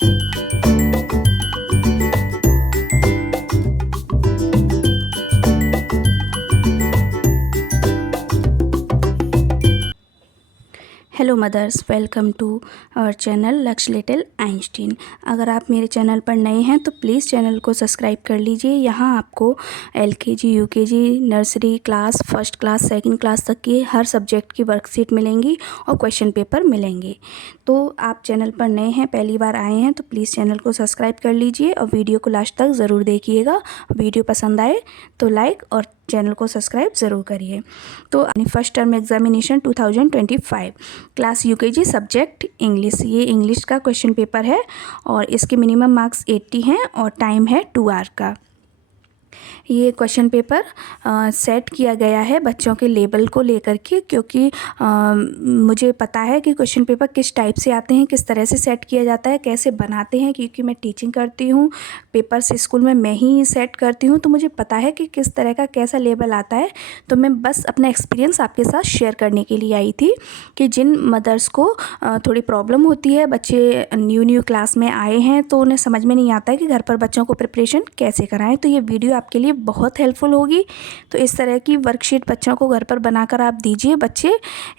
Hello mothers, welcome to our channel Lakshya Little Einstein. अगर आप मेरे चैनल पर नए हैं तो प्लीज़ चैनल को सब्सक्राइब कर लीजिए। यहाँ आपको LKG, UKG, nursery class, first class, second class तक की हर सब्जेक्ट की वर्कशीट मिलेंगी और क्वेश्चन पेपर मिलेंगे। तो आप चैनल पर नए हैं, पहली बार आए हैं तो प्लीज़ चैनल को सब्सक्राइब कर लीजिए और वीडियो को लास्ट तक ज़रूर देखिएगा। वीडियो पसंद आए तो लाइक और चैनल को सब्सक्राइब ज़रूर करिए। तो first term examination 2025 class UKG subject English, ये इंग्लिश का क्वेश्चन पेपर है और इसके मिनिमम मार्क्स 80 हैं और टाइम है 2 आवर का। ये क्वेश्चन पेपर सेट किया गया है बच्चों के लेवल को लेकर के, क्योंकि मुझे पता है कि क्वेश्चन पेपर किस टाइप से आते हैं, किस तरह से सेट किया जाता है, कैसे बनाते हैं, क्योंकि मैं टीचिंग करती हूँ, पेपर्स स्कूल में मैं ही सेट करती हूँ, तो मुझे पता है कि किस तरह का कैसा लेवल आता है। तो मैं बस अपना एक्सपीरियंस आपके साथ शेयर करने के लिए आई थी कि जिन मदर्स को थोड़ी प्रॉब्लम होती है, बच्चे न्यू क्लास में आए हैं तो उन्हें समझ में नहीं आता है कि घर पर बच्चों को प्रिपरेशन कैसे कराएं, तो ये वीडियो आपके लिए बहुत हेल्पफुल होगी। तो इस तरह की वर्कशीट बच्चों को घर पर बनाकर आप दीजिए, बच्चे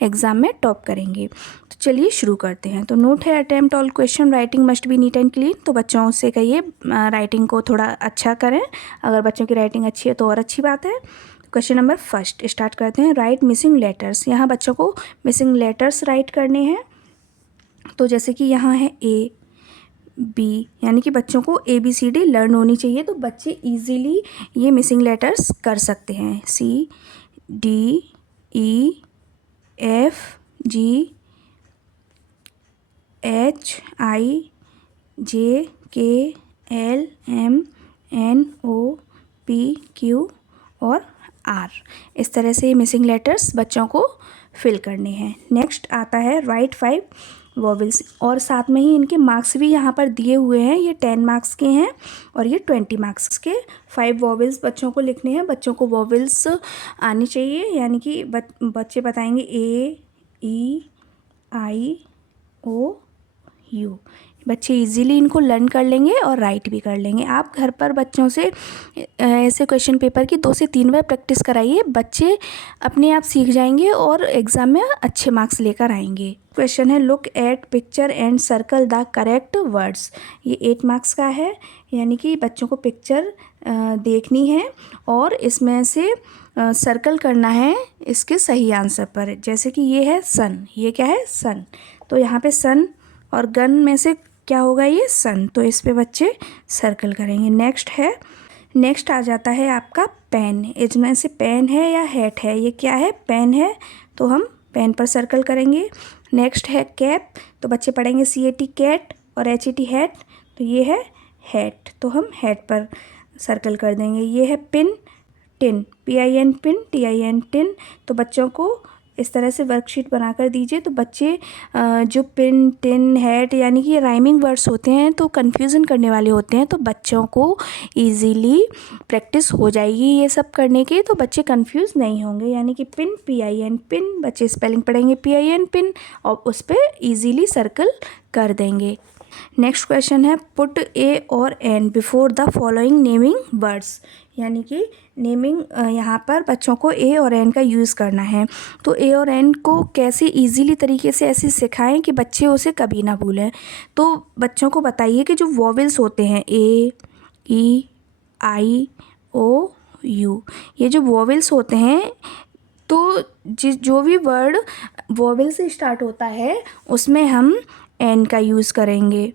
एग्ज़ाम में टॉप करेंगे। तो चलिए शुरू करते हैं। तो नोट है, attempt all question, writing must be neat and clean. तो बच्चों से कहिए राइटिंग को थोड़ा अच्छा करें, अगर बच्चों की राइटिंग अच्छी है तो और अच्छी बात है। क्वेश्चन नंबर फर्स्ट स्टार्ट करते हैं। Right missing letters. यहाँ बच्चों को मिसिंग लेटर्स राइट करने हैं। तो जैसे कि यहाँ है ए बी, यानी कि बच्चों को ABCD लर्न होनी चाहिए, तो बच्चे इजीली ये मिसिंग लेटर्स कर सकते हैं। CDEFGHIJKLMNOPQ और R। इस तरह से मिसिंग लेटर्स बच्चों को फिल करने हैं। नेक्स्ट आता है राइट 5 वॉवेल्स, और साथ में ही इनके मार्क्स भी यहाँ पर दिए हुए हैं। ये 10 मार्क्स के हैं और ये 20 मार्क्स के 5 वॉवेल्स बच्चों को लिखने हैं। बच्चों को वॉवेल्स आनी चाहिए, यानी कि बच्चे बताएंगे AEIOU। बच्चे इजीली इनको लर्न कर लेंगे और राइट भी कर लेंगे। आप घर पर बच्चों से ऐसे क्वेश्चन पेपर की 2 से 3 बार प्रैक्टिस कराइए, बच्चे अपने आप सीख जाएंगे और एग्ज़ाम में अच्छे मार्क्स लेकर आएंगे। क्वेश्चन है, look at picture and circle the correct words. ये 8 मार्क्स का है, यानी कि बच्चों को पिक्चर देखनी है और इसमें से सर्कल करना है इसके सही आंसर पर। जैसे कि ये है सन, ये क्या है सन, तो यहाँ पे सन और गन में से क्या होगा, ये सन, तो इस पे बच्चे सर्कल करेंगे। नेक्स्ट आ जाता है आपका पेन। इसमें से पेन है या हैट है, ये क्या है, पेन है, तो हम पेन पर सर्कल करेंगे। नेक्स्ट है कैप, तो बच्चे पढ़ेंगे CAT कैट और HAT हैट, तो ये है हैट, तो हम हैट पर सर्कल कर देंगे। ये है pin, tin, PIN pin, TIN tin, तो बच्चों को इस तरह से वर्कशीट बनाकर दीजिए। तो बच्चे जो पिन, टिन, हैट, यानी कि राइमिंग वर्ड्स होते हैं तो कन्फ्यूज़न करने वाले होते हैं, तो बच्चों को इजीली प्रैक्टिस हो जाएगी ये सब करने की, तो बच्चे कंफ्यूज नहीं होंगे। यानी कि पिन, PIN पिन, बच्चे स्पेलिंग पढ़ेंगे PIN पिन और उस पर ईजीली सर्कल कर देंगे। नेक्स्ट क्वेश्चन है, पुट A और N before the following naming words, यानी कि नेमिंग यहाँ पर बच्चों को A और N का यूज़ करना है। तो A और N को कैसे इजीली तरीके से ऐसे सिखाएं कि बच्चे उसे कभी ना भूलें। तो बच्चों को बताइए कि जो वॉवेल्स होते हैं AEIOU, ये जो वॉवेल्स होते हैं, तो जो भी वर्ड वॉवेल से स्टार्ट होता है उसमें हम N का यूज़ करेंगे,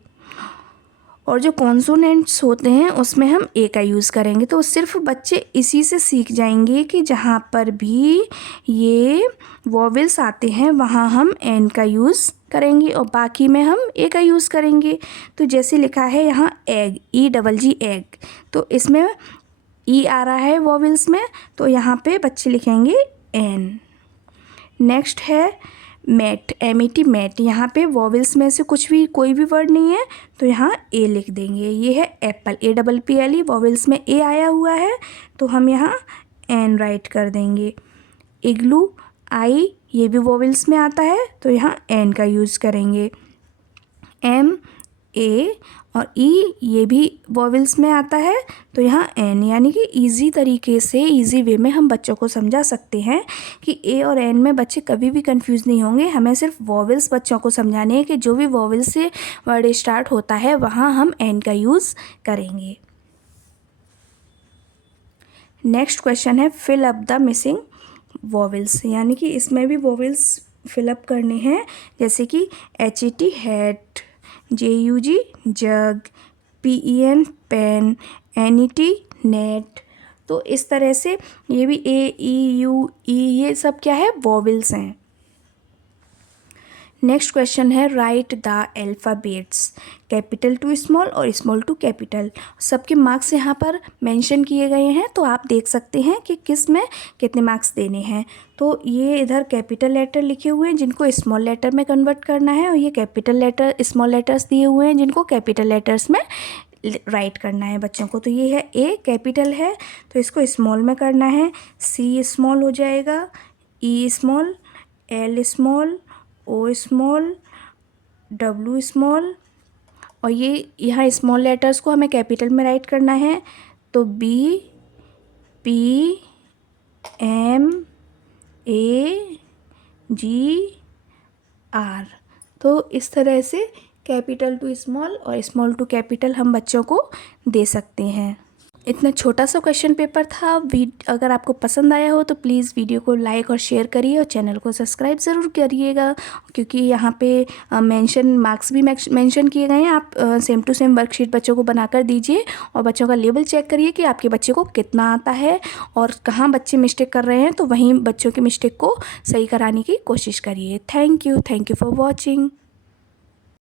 और जो कॉन्सोनेंट्स होते हैं उसमें हम A का यूज़ करेंगे। तो सिर्फ बच्चे इसी से सीख जाएंगे कि जहाँ पर भी ये वॉवेल्स आते हैं वहाँ हम N का यूज़ करेंगे और बाकी में हम A का यूज़ करेंगे। तो जैसे लिखा है यहाँ एग, EGG एग, तो इसमें E आ रहा है वॉवेल्स में, तो यहाँ पे बच्चे लिखेंगे N। नेक्स्ट है मैट, MET मैट, यहाँ पे वॉवेल्स में से कोई भी वर्ड नहीं है तो यहाँ A लिख देंगे। ये है एप्पल, APPLE, वॉवेल्स में A आया हुआ है तो हम यहाँ N राइट कर देंगे। इग्लू, I, ये भी वॉवेल्स में आता है तो यहाँ N का यूज़ करेंगे। ए, और ई ये भी वॉवेल्स में आता है, तो यहाँ एन, यानी कि इजी तरीके से, इजी वे में हम बच्चों को समझा सकते हैं कि ए और एन में बच्चे कभी भी कंफ्यूज नहीं होंगे। हमें सिर्फ वॉवेल्स बच्चों को समझाने हैं कि जो भी वॉवेल से वर्ड स्टार्ट होता है वहाँ हम एन का यूज़ करेंगे। नेक्स्ट क्वेश्चन है fill up the missing vowels, यानी कि इसमें भी वॉवेल्स फिलअप करने हैं, जैसे कि HET हैट, JUG जग, PEN पेन, NET नेट। तो इस तरह से ये भी AEUE ये सब क्या है, वॉवेल्स हैं। नेक्स्ट क्वेश्चन है write the alphabets, capital to small और स्मॉल टू कैपिटल। सबके मार्क्स यहाँ पर मेंशन किए गए हैं, तो आप देख सकते हैं कि किस में कितने मार्क्स देने हैं। तो ये इधर कैपिटल लेटर लिखे हुए हैं जिनको स्मॉल लेटर में कन्वर्ट करना है, और ये कैपिटल लेटर स्मॉल लेटर्स दिए हुए हैं जिनको कैपिटल लेटर्स में राइट करना है बच्चों को। तो ये है ए, कैपिटल है तो इसको स्मॉल में करना है, C स्मॉल हो जाएगा, E small, L small, O small, W small, और ये यहाँ स्मॉल लेटर्स को हमें कैपिटल में राइट करना है, तो B, P, M, A, G, R। तो इस तरह से कैपिटल टू स्मॉल और स्मॉल टू कैपिटल हम बच्चों को दे सकते हैं। इतना छोटा सा क्वेश्चन पेपर था। अगर आपको पसंद आया हो तो प्लीज़ वीडियो को लाइक और शेयर करिए और चैनल को सब्सक्राइब ज़रूर करिएगा, क्योंकि यहाँ पे मार्क्स भी मेंशन किए गए हैं। आप सेम टू सेम वर्कशीट बच्चों को बनाकर दीजिए और बच्चों का लेवल चेक करिए कि आपके बच्चे को कितना आता है और कहाँ बच्चे मिस्टेक कर रहे हैं, तो वहीं बच्चों की मिस्टेक को सही कराने की कोशिश करिए। Thank you for watching.